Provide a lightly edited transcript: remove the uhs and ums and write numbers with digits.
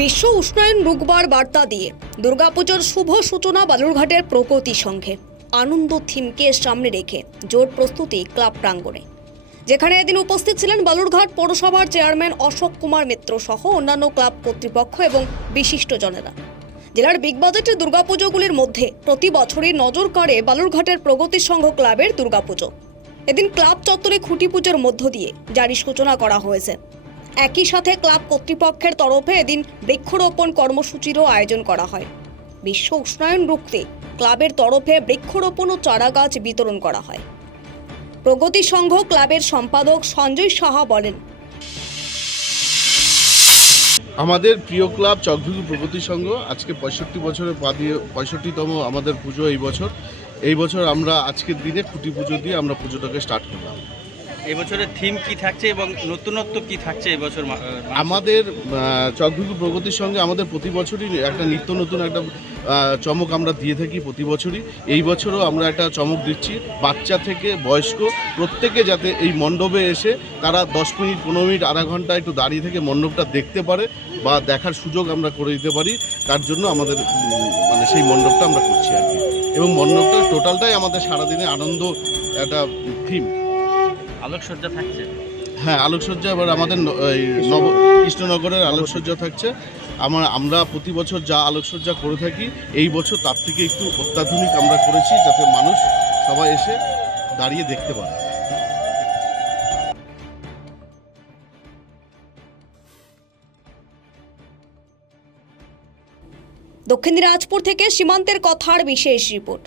বিশ্ব উষ্ণায়ন রুখবার বার্তা দিয়ে দুর্গাপুজোর শুভ সূচনা বালুরঘাটের প্রগতি সংঘে। আনন্দ থিমকে সামনে রেখে জোর প্রস্তুতি ক্লাব প্রাঙ্গণে, যেখানে এদিন উপস্থিত ছিলেন বালুরঘাট পৌরসভার চেয়ারম্যান অশোক কুমার মিত্র সহ অন্যান্য ক্লাব কর্তৃপক্ষ এবং বিশিষ্টজনেরা। জেলার বিগ বাজেটের দুর্গাপুজোগুলির মধ্যে প্রতি বছরই নজর কাড়ে বালুরঘাটের প্রগতি সংঘ ক্লাবের দুর্গাপুজো। এদিন ক্লাব চত্বরে খুঁটি পুজোর মধ্য দিয়ে জারি সূচনা করা হয়েছে। একই সাথে ক্লাব কর্তৃপক্ষের তরফে এদিন বৃক্ষরোপণ কর্মসূচিরও আয়োজন করা হয়। বিশ্ব উষ্ণায়ন রুখতে ক্লাবের তরফে বৃক্ষরোপণ ও চারাগাছ বিতরণ করা হয়। প্রগতি সংঘ ক্লাবের সম্পাদক সঞ্জয় সাহা বলেন, আমাদের প্রিয় ক্লাব চকভুগি প্রগতি সংঘ আজকে 65 বছরে পা দিয়ে 65তম আমাদের পুজো এই বছর আমরা আজকের দিনে খুঁটি পুজো দিয়ে আমরা পুজোটাকে স্টার্ট করলাম। এই বছরের থিম কি থাকছে এবং নতুনত্ব কি থাকছে এই বছর? আমাদের চকভুগি প্রগতির সঙ্গে আমাদের প্রতি বছরই একটা নিত্য নতুন একটা চমক আমরা দিয়ে থাকি প্রতি বছরই। এই বছরও আমরা একটা চমক দিচ্ছি, বাচ্চা থেকে বয়স্ক প্রত্যেকে যাতে এই মণ্ডপে এসে তারা 10 মিনিট 15 মিনিট আধা ঘন্টা একটু দাঁড়িয়ে থেকে মণ্ডপটা দেখতে পারে বা দেখার সুযোগ আমরা করে দিতে পারি। তার জন্য আমাদের মানে সেই মণ্ডপটা আমরা করছি আর কি। এবং মণ্ডপটা টোটালটাই আমাদের সারাদিনে আনন্দ একটা থিম। আলোকসজ্জা থাকছে? হ্যাঁ, আলোকসজ্জা এবার আমাদের কৃষ্ণনগরের আলোকসজ্জা থাকছে। আমরা প্রতি বছর যা আলোকসজ্জা করে থাকি এই বছর তার থেকে একটু অত্যাধুনিক আমরা করেছি, যাতে মানুষ সবাই এসে দাঁড়িয়ে দেখতে পারে। দক্ষিণ দিনাজপুর থেকে সীমান্তের কথার বিশেষ রিপোর্ট।